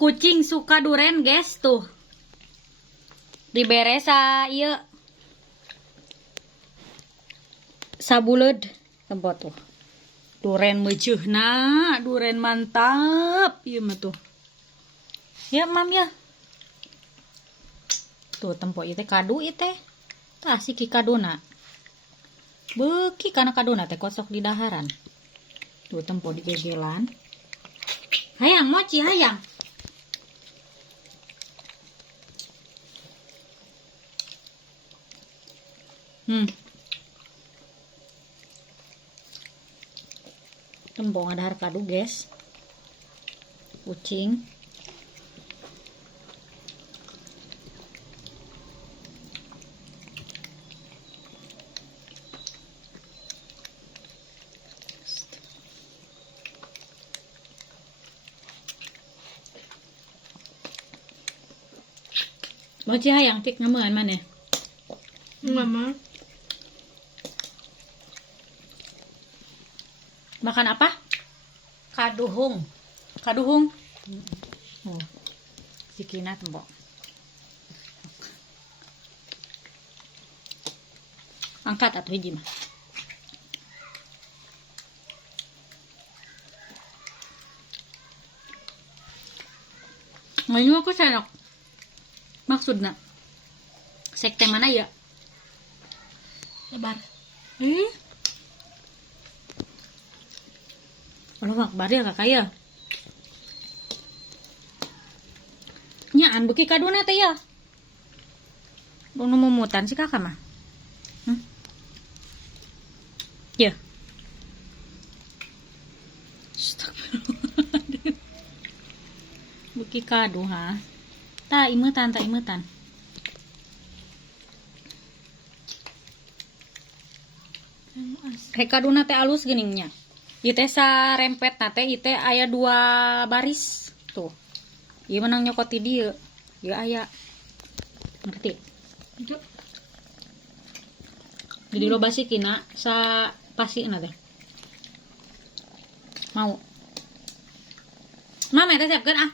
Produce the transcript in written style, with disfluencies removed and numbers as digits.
Kucing suka duren, guys, tuh. Dibere sa ieu. Sabuleud tempat tuh. Duren meuceuna, duren mantap. Ieu mah tuh. Ya, Mam ya. Tuh tempo ieu teh kadu ieu teh. Tah si ki kaduna. Beuki kana kaduna teh kosok di daharan. Tuh tempo di gegelan. Hayang mochi hayang. Tempo ngadahar kadu, guys. Kucing. Mochi hayang tik ngameun mana? Mama. Makan apa? Kaduhung. Kaduhung. Oh. Sikina tempo. Angkat atau hiji mah. Ngayu aku senok. Maksudna sekte mana ya? Lebar. Allah Akbar ya kakak ya. Nyaan beuki kaduna teh ya. Nu mumutan si kakak mah. Ya. Astagfirullahaladzim. Beuki kadu ha. Tak imutan. Kaduna teh alus geningnya. Ieu teh sarempet teh ieu teh aya 2 baris tuh. Ieu menang nyokot di dieu. Ieu aya. Ngerti? Itu. Jadi lo basikina sa pasina teh. Mau. Mama teh siapkeun ah.